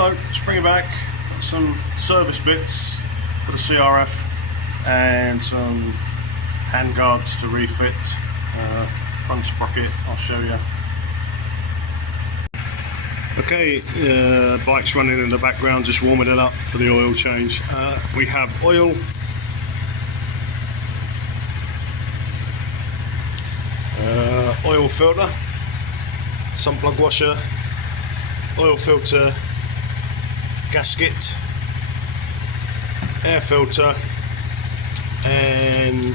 Hello, just bringing back some service bits for the CRF and some handguards to refit. Front sprocket, I'll show you. Okay, bike's running in the background, just warming it up for the oil change. We have oil, oil filter, sun plug washer, oil filter, gasket, air filter, and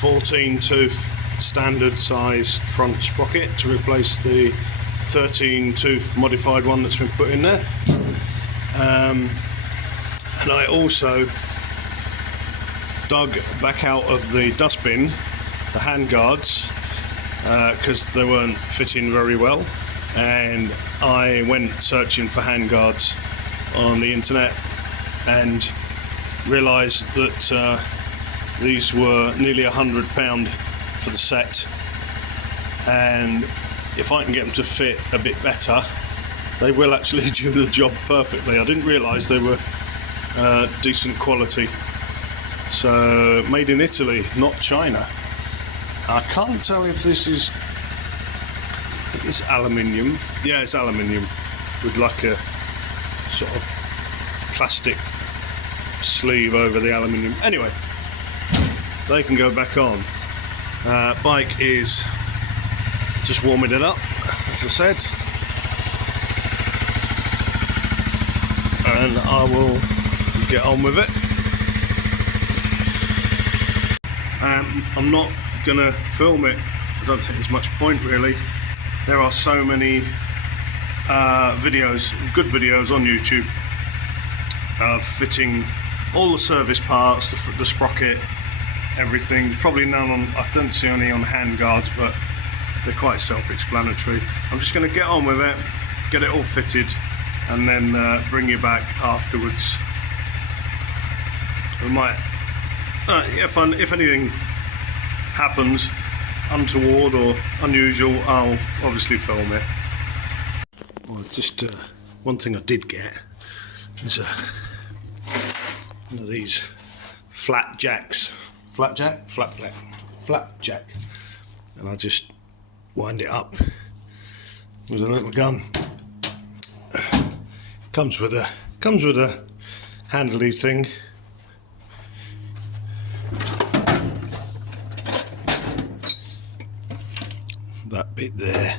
14 tooth standard size front sprocket to replace the 13 tooth modified one that's been put in there. And I also dug back out of the dustbin the handguards because they weren't fitting very well, and I went searching for handguards on the internet and realised that these were nearly £100 for the set, and if I can get them to fit a bit better, they will actually do the job perfectly. I didn't realise they were decent quality. So made in Italy, not China. I can't tell if this is, I think it's aluminium. Yeah, it's aluminium with like a sort of plastic sleeve over the aluminium. Anyway, they can go back on. Bike is just warming it up, as I said, and I will get on with it. I'm not gonna film it. I don't think there's much point really. There are so many videos, good videos on YouTube of fitting all the service parts, the sprocket, everything. Probably none on, I don't see any on handguards, but they're quite self-explanatory. I'm just going to get on with it, get it all fitted, and then bring you back afterwards. We might, if anything happens untoward or unusual, I'll obviously film it. Well, just one thing I did get is one of these flat jack, and I just wind it up with a little gun. Comes with a handly thing. That bit there.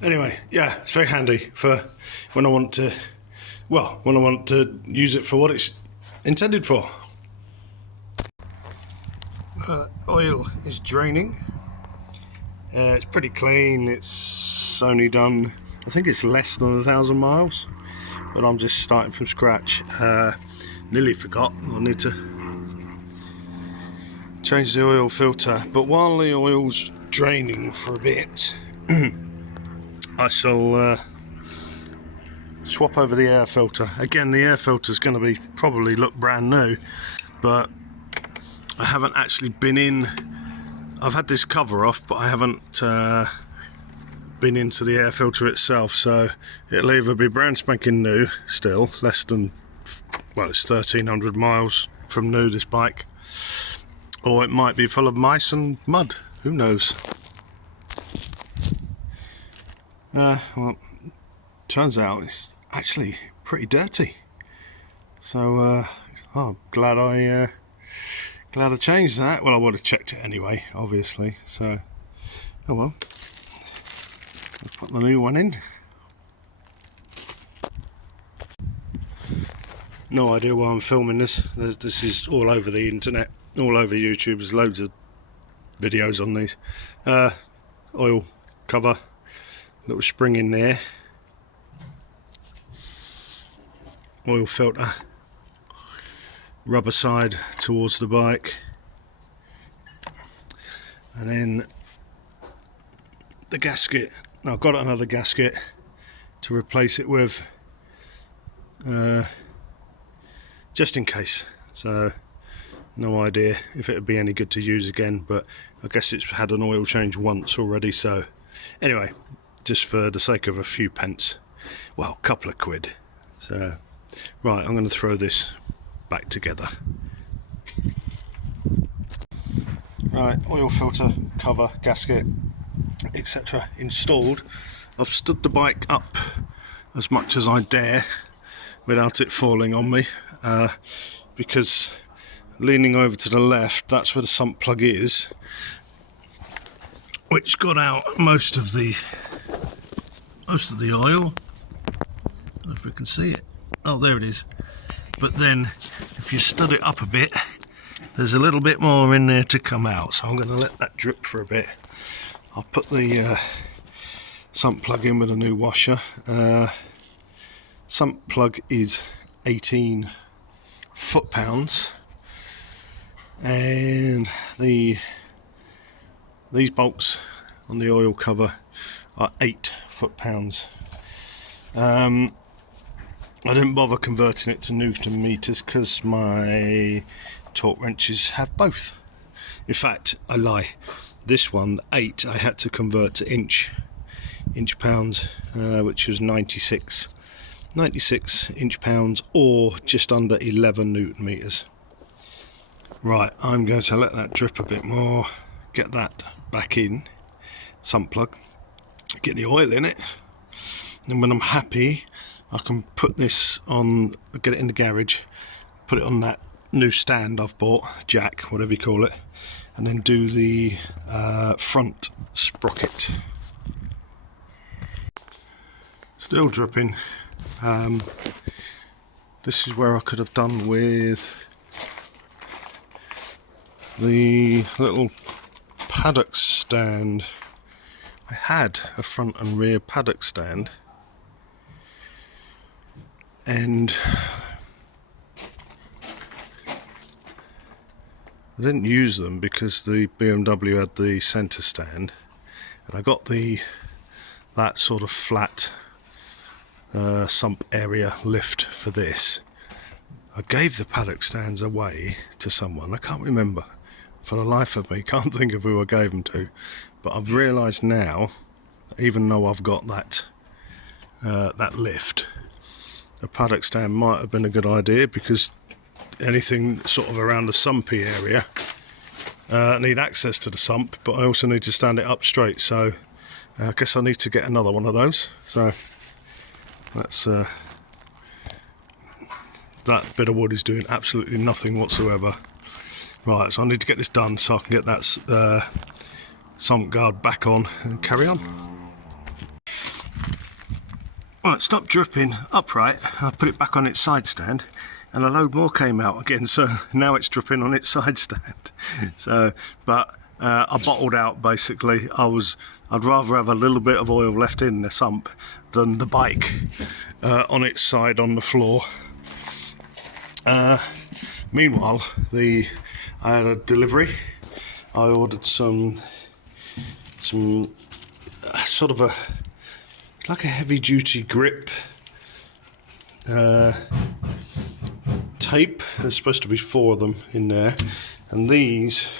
Anyway, yeah, it's very handy for when I want to, well, when I want to use it for what it's intended for. Oil is draining. It's pretty clean. It's only done, I think it's less than 1,000 miles, but I'm just starting from scratch. Nearly forgot, I need to change the oil filter, but while the oil's draining for a bit, I shall swap over the air filter. Again, the air filter is going to be probably look brand new, but I haven't actually been in. I've had this cover off, but I haven't been into the air filter itself, so it'll either be brand spanking new still, less than, well, it's 1,300 miles from new, this bike, or it might be full of mice and mud, who knows. Well, turns out it's actually pretty dirty, so oh, glad I changed that. Well, I would have checked it anyway, obviously, so oh well, let's put the new one in. No idea why I'm filming this. This is all over the internet, all over YouTube. There's loads of videos on these. Oil cover, little spring in there, oil filter, rubber side towards the bike, and then the gasket. Now I've got another gasket to replace it with, just in case. So no idea if it would be any good to use again, but I guess it's had an oil change once already. So anyway, just for the sake of a few pence. Well, a couple of quid. So, right, I'm going to throw this back together. Right, oil filter, cover, gasket, etc. installed. I've stood the bike up as much as I dare without it falling on me, because leaning over to the left, that's where the sump plug is, which got out most of the oil. I don't know if we can see it. Oh, there it is. But then if you stood it up a bit, there's a little bit more in there to come out, so I'm going to let that drip for a bit. I'll put the sump plug in with a new washer. Sump plug is 18 foot-pounds, and these bolts on the oil cover are 8 foot-pounds. I didn't bother converting it to Newton meters because my torque wrenches have both. In fact, I lie. This one, 8, I had to convert to inch pounds, which was 96 inch pounds, or just under 11 Newton meters. Right, I'm going to let that drip a bit more, get that back in, sump plug, get the oil in it, and when I'm happy I can put this on, get it in the garage, put it on that new stand I've bought, jack, whatever you call it, and then do the front sprocket. Still dripping. This is where I could have done with the little paddock stand. I had a front and rear paddock stand, and I didn't use them because the BMW had the centre stand, and I got that sort of flat sump area lift for this. I gave the paddock stands away to someone, I can't remember for the life of me, can't think of who I gave them to, but I've realised now, even though I've got that lift, a paddock stand might have been a good idea, because anything sort of around the sumpy area need access to the sump, but I also need to stand it up straight, so I guess I need to get another one of those. So that's that bit of wood is doing absolutely nothing whatsoever. Right, so I need to get this done so I can get that sump guard back on and carry on. Right, stop dripping upright. I put it back on its side stand, and a load more came out again, so now it's dripping on its side stand. So, but I bottled out basically. I'd rather have a little bit of oil left in the sump than the bike on its side on the floor. Meanwhile, I had a delivery. I ordered some sort of like a heavy duty grip tape. There's supposed to be 4 of them in there, and these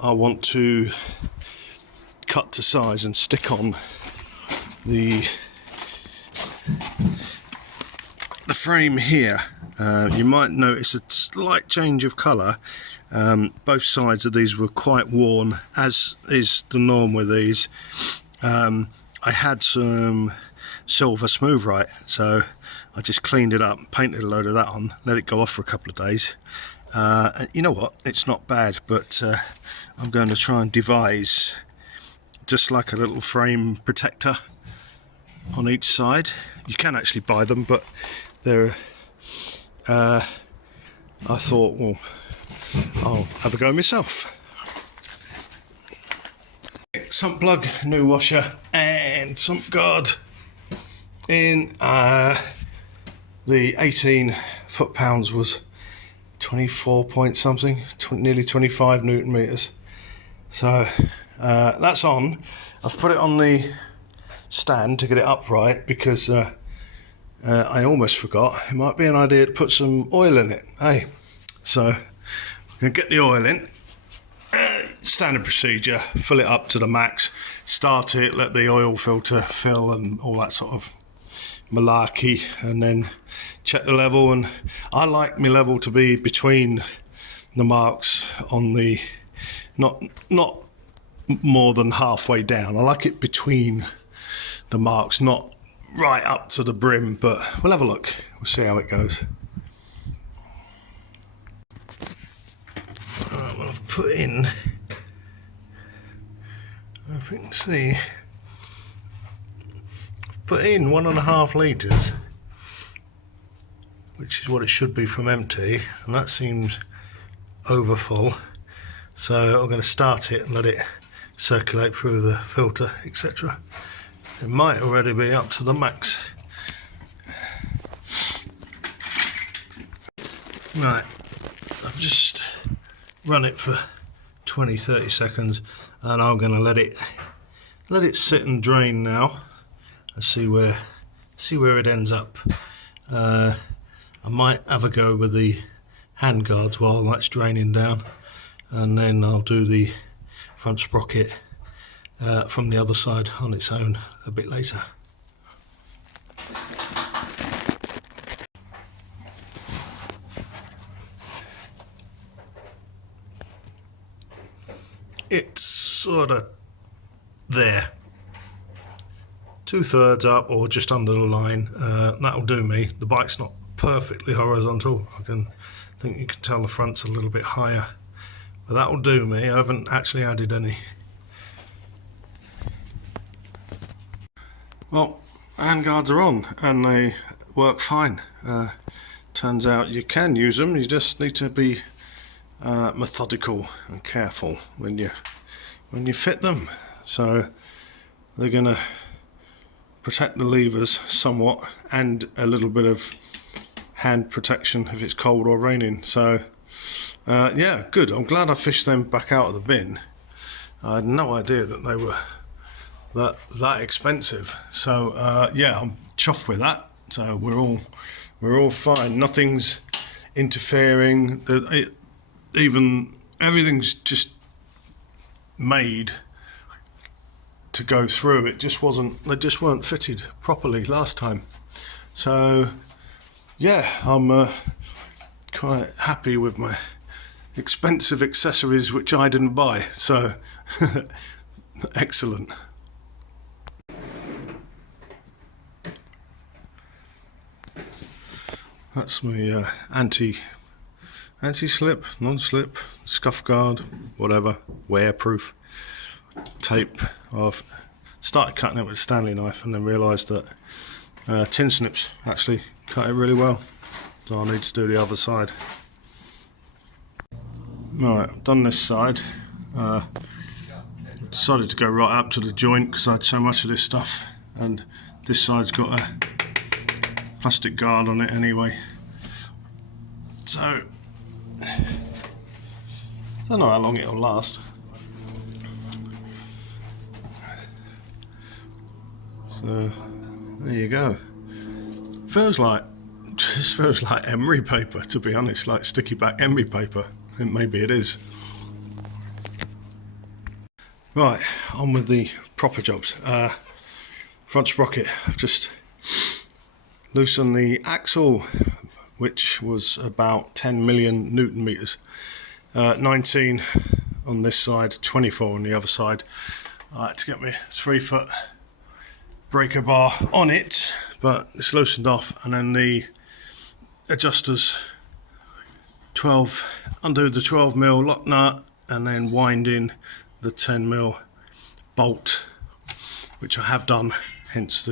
I want to cut to size and stick on the frame here. You might notice a slight change of colour. Both sides of these were quite worn, as is the norm with these. I had some silver smooth-right, so I just cleaned it up, painted a load of that on, let it go off for a couple of days. And you know what, it's not bad, but I'm going to try and devise just like a little frame protector on each side. You can actually buy them, but they're I thought, well, I'll have a go myself. Sump plug, new washer, and sump guard in. The 18 foot-pounds was 24 point something, nearly 25 Newton meters. So that's on. I've put it on the stand to get it upright because I almost forgot. It might be an idea to put some oil in it. Hey, so I'm gonna get the oil in. standard procedure, fill it up to the max, start it, let the oil filter fill and all that sort of malarkey, and then check the level. And I like my level to be between the marks on the, not more than halfway down. I like it between the marks, not right up to the brim, but we'll have a look. We'll see how it goes. Alright, well, I've put in, if you can see, I've put in 1.5 litres, which is what it should be from empty, and that seems over full. So I'm going to start it and let it circulate through the filter, etc. It might already be up to the max. Right, I've just run it for 20-30 seconds, and I'm going to let it sit and drain now and see where it ends up. I might have a go with the handguards while that's draining down, and then I'll do the front sprocket from the other side on its own a bit later. It's sort of there, 2/3 up or just under the line. That'll do me. The bike's not perfectly horizontal. I think you can tell the front's a little bit higher, but that'll do me. I haven't actually added any. Well, handguards are on and they work fine. Turns out you can use them, you just need to be methodical and careful when you fit them. So they're going to protect the levers somewhat, and a little bit of hand protection if it's cold or raining. So yeah, good. I'm glad I fished them back out of the bin. I had no idea that they were that expensive. So yeah, I'm chuffed with that. So we're all fine. Nothing's interfering. Everything's just made to go through. They just weren't fitted properly last time. So yeah, I'm quite happy with my expensive accessories which I didn't buy. So excellent. That's my anti-slip, non-slip, scuff guard, whatever, wear-proof tape. I've started cutting it with a Stanley knife and then realised that tin snips actually cut it really well. So I need to do the other side. Right, I've done this side. Decided to go right up to the joint because I had so much of this stuff, and this side's got a plastic guard on it anyway. So I don't know how long it'll last. So there you go. Just feels like emery paper, to be honest, like sticky back emery paper. And maybe it is. Right, on with the proper jobs. Front sprocket, I've just loosened the axle, which was about 10 million Newton meters. 19 on this side, 24 on the other side. I had to get my 3-foot breaker bar on it, but it's loosened off, and then the adjusters, undo the 12mm lock nut and then wind in the 10mm bolt, which I have done, hence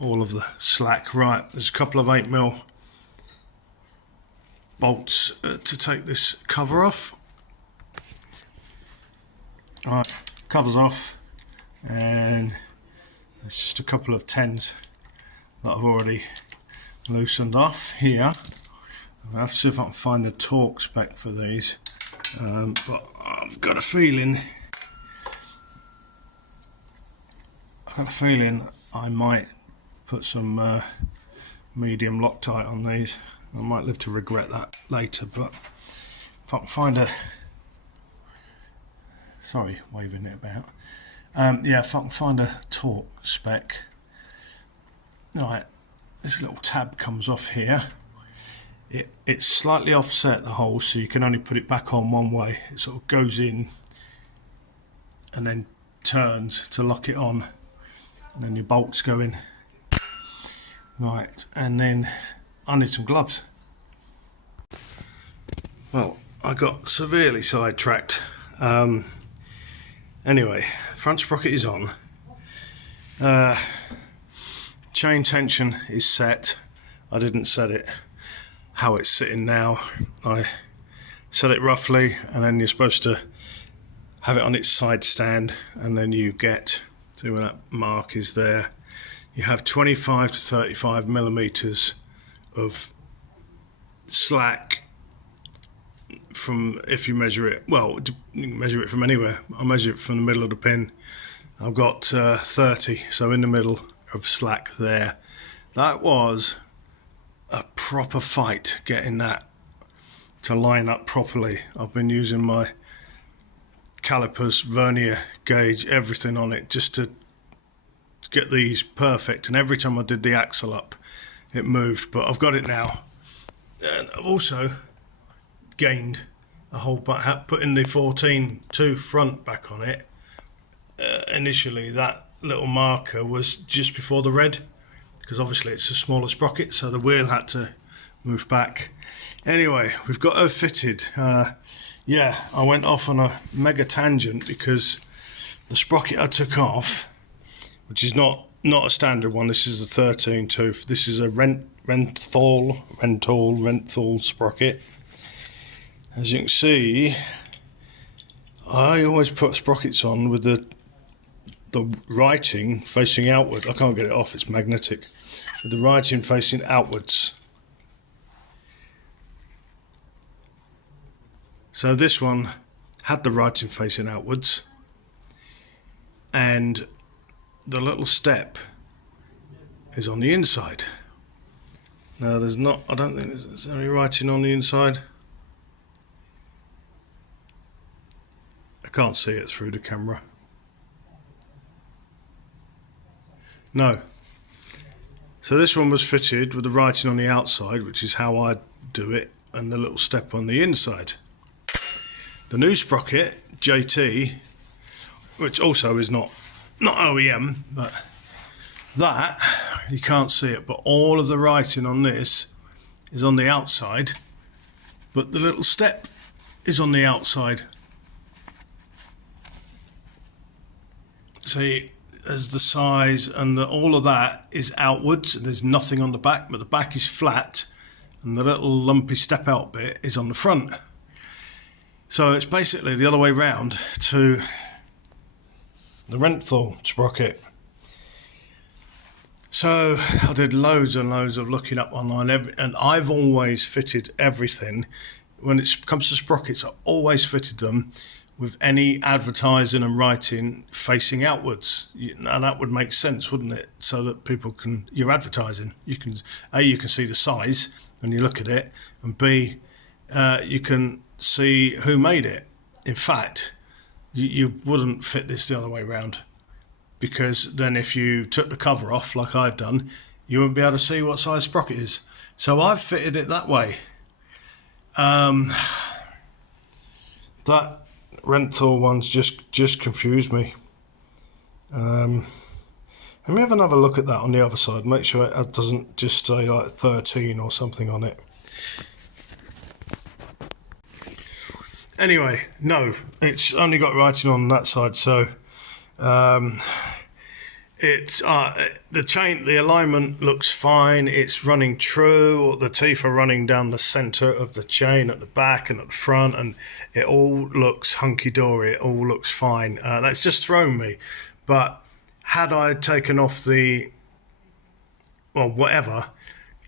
all of the slack. Right, there's a couple of 8mm bolts to take this cover off. Alright, cover's off, and there's just a couple of 10s that I've already loosened off here. I'll have to see if I can find the torque spec for these, but I've got a feeling I might put some medium Loctite on these. I might live to regret that later, but if I can find Sorry, waving it about. Yeah, if I can find a torque spec. Right, this little tab comes off here. It's slightly offset, the hole, so you can only put it back on one way. It sort of goes in and then turns to lock it on, and then your bolts go in. Right, and then I need some gloves. Well, I got severely sidetracked. Anyway, front sprocket is on. Chain tension is set. I didn't set it how it's sitting now. I set it roughly, and then you're supposed to have it on its side stand, and then you get to where that mark is there. You have 25 to 35 millimeters of slack from, if you measure it, well, you can measure it from anywhere. I measure it from the middle of the pin. I've got 30, so in the middle of slack there. That was a proper fight getting that to line up properly. I've been using my calipers, vernier gauge, everything on it just to get these perfect, and every time I did the axle up it moved, but I've got it now. And I've also gained a whole putting the 14.2 front back on it. Initially that little marker was just before the red, because obviously it's a smaller sprocket, so the wheel had to move back. Anyway, we've got her fitted. Yeah, I went off on a mega tangent because the sprocket I took off, which is not a standard one, this is a 13.2, this is a renthal sprocket. As you can see, I always put sprockets on with the writing facing outward. I can't get it off, it's magnetic. With the writing facing outwards. So this one had the writing facing outwards, and the little step is on the inside. Now there's not, I don't think there's any writing on the inside. I can't see it through the camera. No. So this one was fitted with the writing on the outside, which is how I do it, and the little step on the inside. The new sprocket, JT, which also is not OEM, but that, you can't see it, but all of the writing on this is on the outside, but the little step is on the outside. See, as the size and all of that is outwards, and there's nothing on the back, but the back is flat, and the little lumpy step out bit is on the front. So it's basically the other way round to the Renthal sprocket. So I did loads and loads of looking up online, and I've always fitted everything. When it comes to sprockets, I always fitted them with any advertising and writing facing outwards. Now that would make sense, wouldn't it? So that people can, you're advertising, you can, A, you can see the size when you look at it, and B, you can see who made it. In fact, you wouldn't fit this the other way around, because then if you took the cover off like I've done, you wouldn't be able to see what size sprocket is. So I've fitted it that way. That Renthal one's just confused me. Let me have another look at that on the other side, make sure it doesn't just say like 13 or something on it. Anyway, no, it's only got writing on that side, so it's the alignment looks fine, it's running true, the teeth are running down the center of the chain at the back and at the front, and it all looks hunky-dory, it all looks fine. That's just thrown me, but had I taken off the, well, whatever,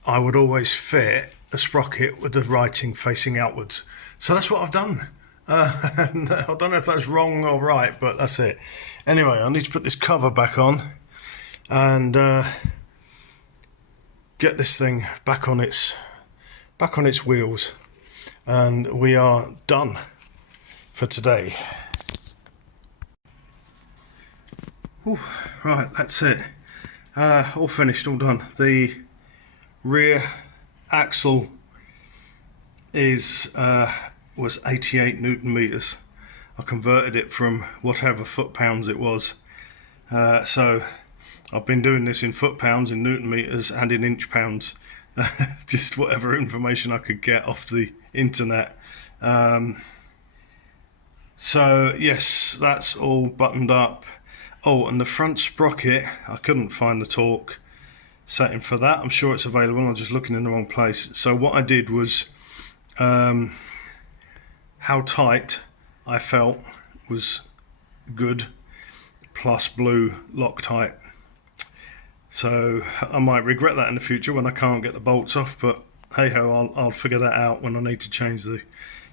I would always fit a sprocket with the writing facing outwards. So that's what I've done. I don't know if that's wrong or right, but that's it. Anyway, I need to put this cover back on and get this thing back on its wheels, and we are done for today. Ooh, right, that's it. All finished, all done. The rear axle was 88 Newton meters. I converted it from whatever foot-pounds it was. So I've been doing this in foot-pounds, in Newton meters, and in inch-pounds. Just whatever information I could get off the internet. So yes, that's all buttoned up. Oh, and the front sprocket, I couldn't find the torque setting for that. I'm sure it's available, I'm just looking in the wrong place. So what I did was, how tight I felt was good, plus blue Loctite. So I might regret that in the future when I can't get the bolts off, but hey ho, I'll figure that out when I need to change the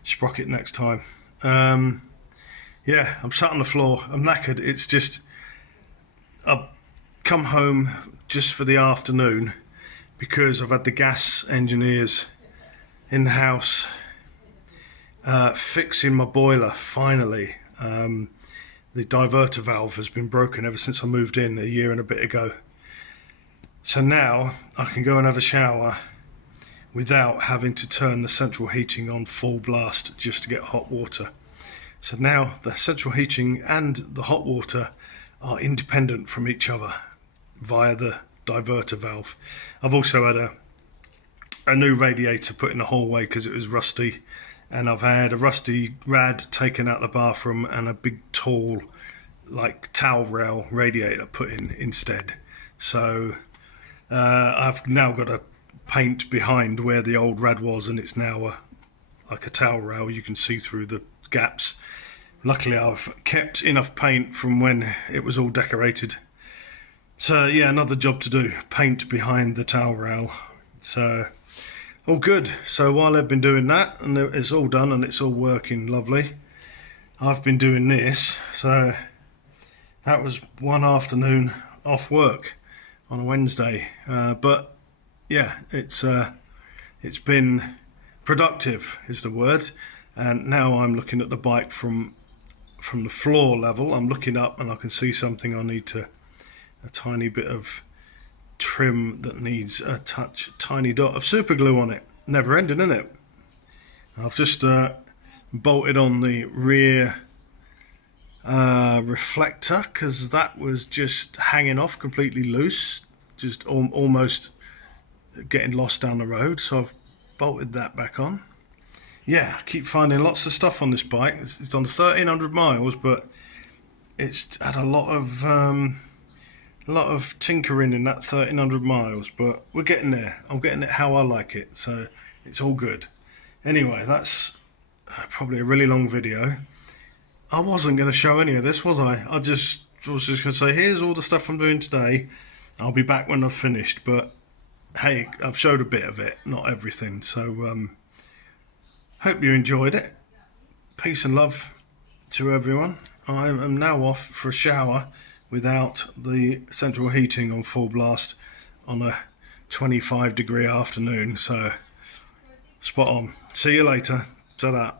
sprocket next time. Yeah, I'm sat on the floor, I'm knackered. It's just, I've come home just for the afternoon because I've had the gas engineers in the house fixing my boiler finally. The diverter valve has been broken ever since I moved in a year and a bit ago. So now I can go and have a shower without having to turn the central heating on full blast just to get hot water. So now the central heating and the hot water are independent from each other via the diverter valve. I've also had a new radiator put in the hallway because it was rusty, and I've had a rusty rad taken out the bathroom and a big tall like towel rail radiator put in instead. So I've now got a paint behind where the old rad was, and it's now like a towel rail. You can see through the gaps. Luckily I've kept enough paint from when it was all decorated. So yeah, another job to do, paint behind the towel rail. So all good. So while I've been doing that and it's all done and it's all working lovely, I've been doing this. So that was one afternoon off work on a Wednesday, but yeah, it's been productive is the word. And now I'm looking at the bike from the floor level. I'm looking up and I can see something I need to, a tiny bit of trim that needs a tiny dot of super glue on it. Never ending, isn't it? I've just bolted on the rear reflector because that was just hanging off completely loose, just almost getting lost down the road. So I've bolted that back on. Yeah, I keep finding lots of stuff on this bike. It's on 1,300 miles, but it's had a lot of tinkering in that 1,300 miles. But we're getting there. I'm getting it how I like it, so it's all good. Anyway, that's probably a really long video. I wasn't going to show any of this, was I? I was just going to say, here's all the stuff I'm doing today. I'll be back when I've finished. But hey, I've showed a bit of it, not everything. So hope you enjoyed it. Peace and love to everyone. I am now off for a shower without the central heating on full blast on a 25-degree afternoon. So spot on. See you later. Ta-da.